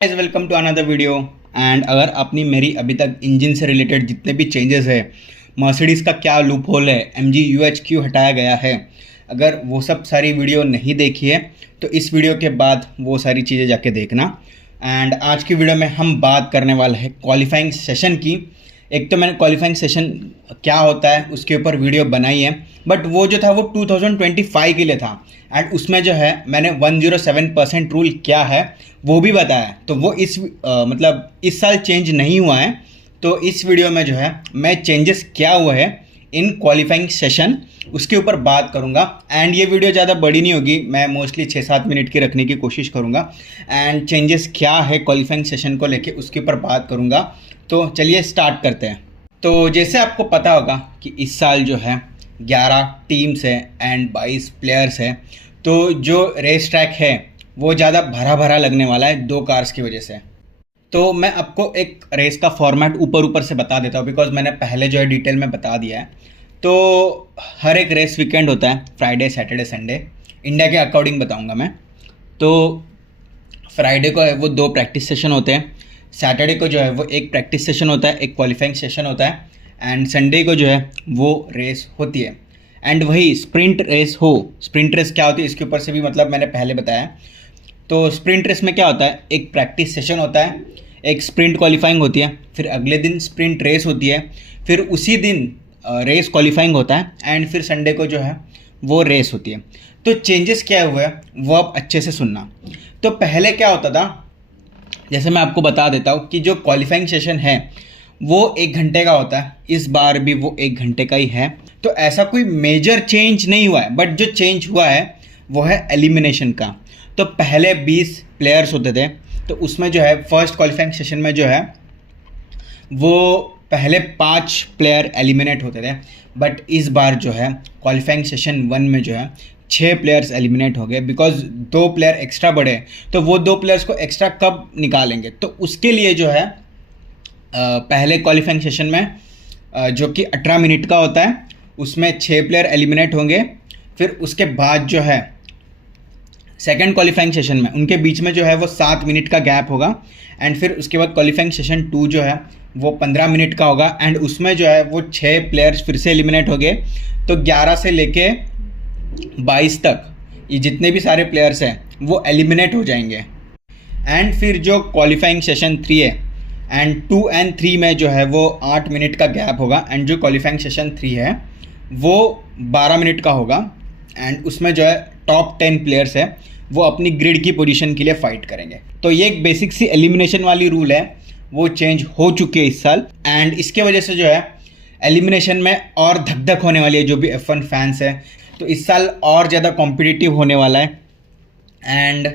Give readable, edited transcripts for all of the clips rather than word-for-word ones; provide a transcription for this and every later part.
Guys welcome to another video. And अगर आपने मेरी अभी तक इंजन से रिलेटेड जितने भी चेंजेस है, मर्सिडीज़ का क्या लूप होल है, MG UH क्यों हटाया गया है, अगर वो सब सारी वीडियो नहीं देखी है तो इस वीडियो के बाद वो सारी चीज़ें जाके देखना। एंड आज की वीडियो में हम बात करने वाले हैं क्वालिफाइंग सेशन की। एक तो मैंने क्वालिफाइंग सेशन क्या होता है उसके ऊपर वीडियो बनाई है, बट वो जो था वो 2025 के लिए था। एंड उसमें जो है मैंने 107% रूल क्या है वो भी बताया। तो वो मतलब इस साल चेंज नहीं हुआ है। तो इस वीडियो में जो है मैं चेंजेस क्या हुआ है इन क्वालिफाइंग सेशन उसके ऊपर बात करूंगा। एंड ये वीडियो ज़्यादा बड़ी नहीं होगी, मैं मोस्टली 6-7 मिनट की रखने की कोशिश करूंगा। एंड चेंजेस क्या है क्वालिफाइंग सेशन को लेके उसके ऊपर बात करूंगा। तो चलिए स्टार्ट करते हैं। तो जैसे आपको पता होगा कि इस साल जो है 11 टीम्स है एंड 22 प्लेयर्स है। तो जो रेस ट्रैक है वो ज़्यादा भरा भरा लगने वाला है 2 कार्स की वजह से। तो मैं आपको एक रेस का फॉर्मेट ऊपर से बता देता हूँ, बिकॉज मैंने पहले जो है डिटेल में बता दिया है। तो हर एक रेस वीकेंड होता है, फ्राइडे सैटरडे संडे। इंडिया के अकॉर्डिंग बताऊँगा मैं। तो फ्राइडे को है वो 2 प्रैक्टिस सेशन होते हैं, सैटरडे को जो है वो एक प्रैक्टिस सेशन होता है, एक क्वालिफाइंग सेशन होता है, एंड संडे को जो है वो रेस होती है। एंड वही स्प्रिंट रेस स्प्रिंट रेस क्या होती है इसके ऊपर से भी मतलब मैंने पहले बताया। तो स्प्रिंट रेस में क्या होता है, एक प्रैक्टिस सेशन होता है, एक स्प्रिंट क्वालिफाइंग होती है, फिर अगले दिन स्प्रिंट रेस होती है, फिर उसी दिन रेस क्वालिफाइंग होता है, एंड फिर संडे को जो है वो रेस होती है। तो चेंजेस क्या हुए हैं वो आप अच्छे से सुनना। तो पहले क्या होता था, जैसे मैं आपको बता देता हूँ कि जो क्वालिफाइंग सेशन है वो 1 घंटे का होता है, इस बार भी वो 1 घंटे का ही है। तो ऐसा कोई मेजर चेंज नहीं हुआ है, बट जो चेंज हुआ है वो है एलिमिनेशन का। तो पहले 20 प्लेयर्स होते थे, तो उसमें जो है फर्स्ट क्वालिफाइंग सेशन में जो है वो पहले 5 प्लेयर एलिमिनेट होते थे, बट इस बार जो है क्वालिफाइंग सेशन 1 में जो है 6 प्लेयर्स एलिमिनेट हो गए, बिकॉज 2 प्लेयर एक्स्ट्रा बढ़े। तो वो 2 प्लेयर्स को एक्स्ट्रा कब निकालेंगे, तो उसके लिए जो है पहले क्वालिफाइंग सेशन में जो कि 18 मिनट का होता है उसमें 6 प्लेयर एलिमिनेट होंगे। फिर उसके बाद जो है सेकेंड क्वालिफाइंग सेशन में उनके बीच में जो है वो 7 मिनट का गैप होगा। एंड फिर उसके बाद क्वालिफाइंग सेशन 2 जो है वो 15 मिनट का होगा, एंड उसमें जो है वो 6 प्लेयर्स फिर से एलिमिनेट हो गए। तो 11 से लेके 22 तक ये जितने भी सारे प्लेयर्स हैं वो एलिमिनेट हो जाएंगे। एंड फिर जो क्वालिफाइंग सेशन 3 है, एंड 2 और 3 में जो है वो 8 मिनट का गैप होगा, एंड जो क्वालिफाइंग सेशन 3 है वो 12 मिनट का होगा। एंड उसमें जो है टॉप 10 प्लेयर्स है वो अपनी ग्रिड की पोजीशन के लिए फाइट करेंगे। तो ये एक बेसिक सी एलिमिनेशन वाली रूल है, वो चेंज हो चुकी है इस साल। एंड इसके वजह से जो है एलिमिनेशन में और धक धक होने वाली है जो भी F1 फैंस है। तो इस साल और ज़्यादा कॉम्पिटिटिव होने वाला है। एंड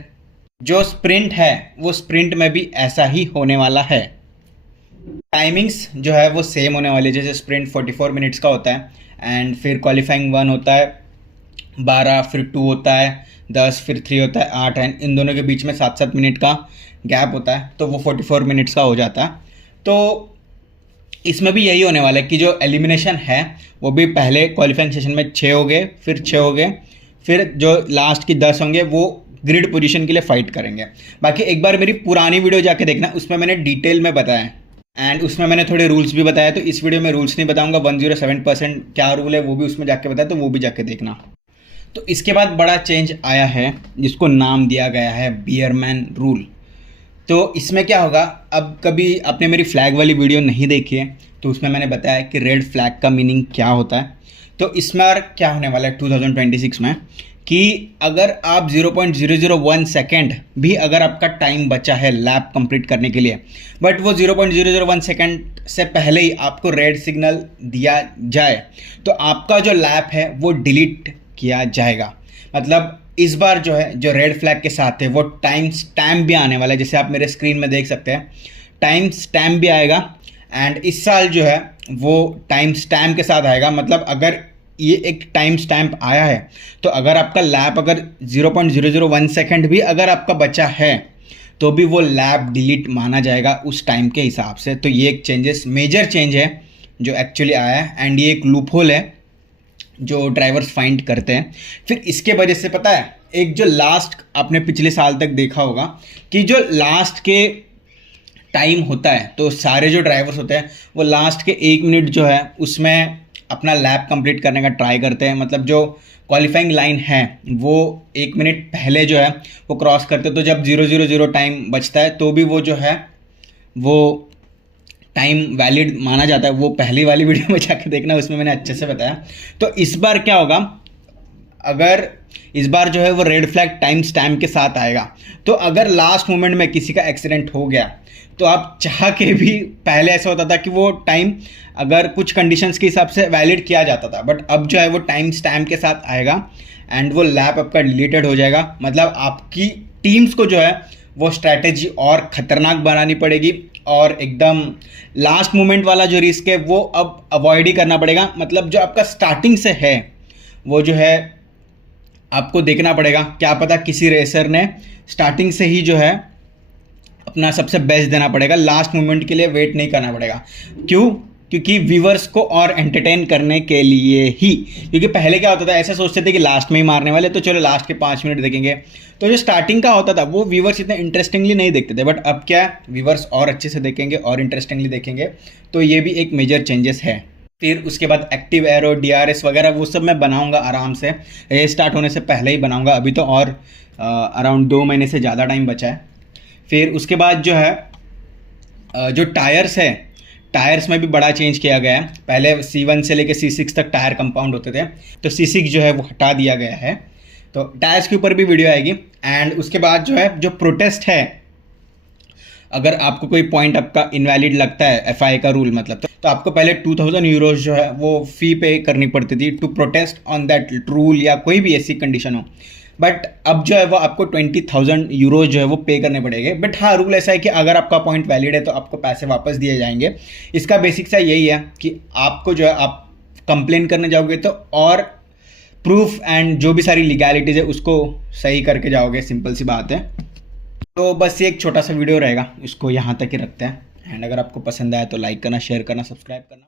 जो स्प्रिंट है वो स्प्रिंट में भी ऐसा ही होने वाला है। टाइमिंग्स जो है वो सेम होने वाली है, जैसे स्प्रिंट 44 मिनट्स का होता है, एंड फिर क्वालिफाइंग 1 होता है 12, फिर 2 होता है 10, फिर 3 होता है 8, एंड इन दोनों के बीच में 7-7 मिनट का गैप होता है, तो वो 44 मिनट्स का हो जाता है। तो इसमें भी यही होने वाला है कि जो एलिमिनेशन है वो भी पहले क्वालिफाइंग सेशन में 6 हो गए, फिर 6 हो गए, फिर जो लास्ट की 10 होंगे वो ग्रिड पोजीशन के लिए फाइट करेंगे। बाकी एक बार मेरी पुरानी वीडियो जाके देखना, उसमें मैंने डिटेल में बताया है, एंड उसमें मैंने थोड़े रूल्स भी बताया। तो इस वीडियो में रूल्स नहीं बताऊंगा, 107% क्या रूल है वो भी उसमें जाके बताया, तो वो भी जाके देखना। तो इसके बाद बड़ा चेंज आया है जिसको नाम दिया गया है बियरमैन रूल। तो इसमें क्या होगा, अब कभी आपने मेरी फ्लैग वाली वीडियो नहीं देखी है तो उसमें मैंने बताया कि रेड फ्लैग का मीनिंग क्या होता है। तो इसमें और क्या होने वाला है 2026 में कि अगर आप 0.001 सेकेंड भी अगर आपका टाइम बचा है लैप कंप्लीट करने के लिए, बट वो 0.001 सेकेंड से पहले ही आपको रेड सिग्नल दिया जाए, तो आपका जो लैप है वो डिलीट किया जाएगा। मतलब इस बार जो है जो रेड फ्लैग के साथ है वो टाइम स्टैम्प भी आने वाला है, जैसे आप मेरे स्क्रीन में देख सकते हैं टाइम स्टैम्प भी आएगा। एंड इस साल जो है वो टाइम स्टैम्प के साथ आएगा। मतलब अगर ये एक टाइम स्टैम्प आया है तो अगर आपका लैप अगर 0.001 सेकेंड भी अगर आपका बचा है तो भी वो लैप डिलीट माना जाएगा उस टाइम के हिसाब से। तो ये एक मेजर चेंज है जो एक्चुअली आया है, एंड ये एक लूप होल है जो ड्राइवर्स फाइंड करते हैं। फिर इसके वजह से पता है, एक जो लास्ट आपने पिछले साल तक देखा होगा कि जो लास्ट के टाइम होता है तो सारे जो ड्राइवर्स होते हैं वो लास्ट के 1 मिनट जो है उसमें अपना लैप कंप्लीट करने का ट्राई करते हैं। मतलब जो क्वालिफाइंग लाइन है वो 1 मिनट पहले जो है वो क्रॉस करते हैं। तो जब 0:00 टाइम बचता है तो भी वो जो है वो टाइम वैलिड माना जाता है। वो पहली वाली वीडियो में जाके देखना, उसमें मैंने अच्छे से बताया। तो इस बार क्या होगा, अगर इस बार जो है वो रेड फ्लैग टाइम स्टैम्प के साथ आएगा। तो अगर लास्ट मोमेंट में किसी का एक्सीडेंट हो गया तो आप चाह के भी, पहले ऐसा होता था कि वो टाइम अगर कुछ कंडीशंस के हिसाब से वैलिड किया जाता था, बट अब जो है वो टाइम स्टैम्प के साथ आएगा एंड वो लैप आपका डिलीटेड हो जाएगा। मतलब आपकी टीम्स को जो है वो स्ट्रैटेजी और ख़तरनाक बनानी पड़ेगी और एकदम लास्ट मोमेंट वाला जो रिस्क है वो अब अवॉइड ही करना पड़ेगा। मतलब जो आपका स्टार्टिंग से है वो जो है आपको देखना पड़ेगा। क्या पता किसी रेसर ने स्टार्टिंग से ही जो है अपना सबसे बेस्ट देना पड़ेगा, लास्ट मोमेंट के लिए वेट नहीं करना पड़ेगा। क्यों? क्योंकि व्यूवर्स को और एंटरटेन करने के लिए ही। क्योंकि पहले क्या होता था, ऐसा सोचते थे कि लास्ट में ही मारने वाले, तो चलो लास्ट के 5 मिनट देखेंगे। तो जो स्टार्टिंग का होता था वो व्यूवर्स इतने इंटरेस्टिंगली नहीं देखते थे, बट अब क्या, व्यूवर्स और अच्छे से देखेंगे और इंटरेस्टिंगली देखेंगे। तो ये भी एक मेजर चेंजेस है। फिर उसके बाद एक्टिव एरो, DRS वगैरह वो सब मैं बनाऊंगा आराम से, ये स्टार्ट होने से पहले ही बनाऊंगा। अभी तो और अराउंड 2 महीने से ज़्यादा टाइम बचा है। फिर उसके बाद जो है जो टायर्स है, टायर्स में भी बड़ा चेंज किया गया है। पहले C1 से लेकर C6 तक टायर कंपाउंड होते थे, तो C6 जो है वो हटा दिया गया है। तो टायर्स के ऊपर भी वीडियो आएगी। एंड उसके बाद जो है जो प्रोटेस्ट है, अगर आपको कोई पॉइंट आपका इनवैलिड लगता है FIA का रूल मतलब, तो आपको पहले 2000 यूरोज जो है वो फ़ी पे करनी पड़ती थी to protest on that rule या कोई भी ऐसी कंडीशन हो। बट अब जो है वो आपको 20,000 यूरोज जो है वो पे करने पड़ेंगे। बट हाँ, रूल ऐसा है कि अगर आपका पॉइंट वैलिड है तो आपको पैसे वापस दिए जाएंगे। इसका बेसिक सा यही है कि आपको जो है, आप कंप्लेन करने जाओगे तो और प्रूफ एंड जो भी सारी लीगैलिटीज़ है उसको सही करके जाओगे, सिंपल सी बात है। तो बस ये एक छोटा सा वीडियो रहेगा, इसको यहाँ तक ही रखते हैं। एंड अगर आपको पसंद आया तो लाइक करना, शेयर करना, सब्सक्राइब करना।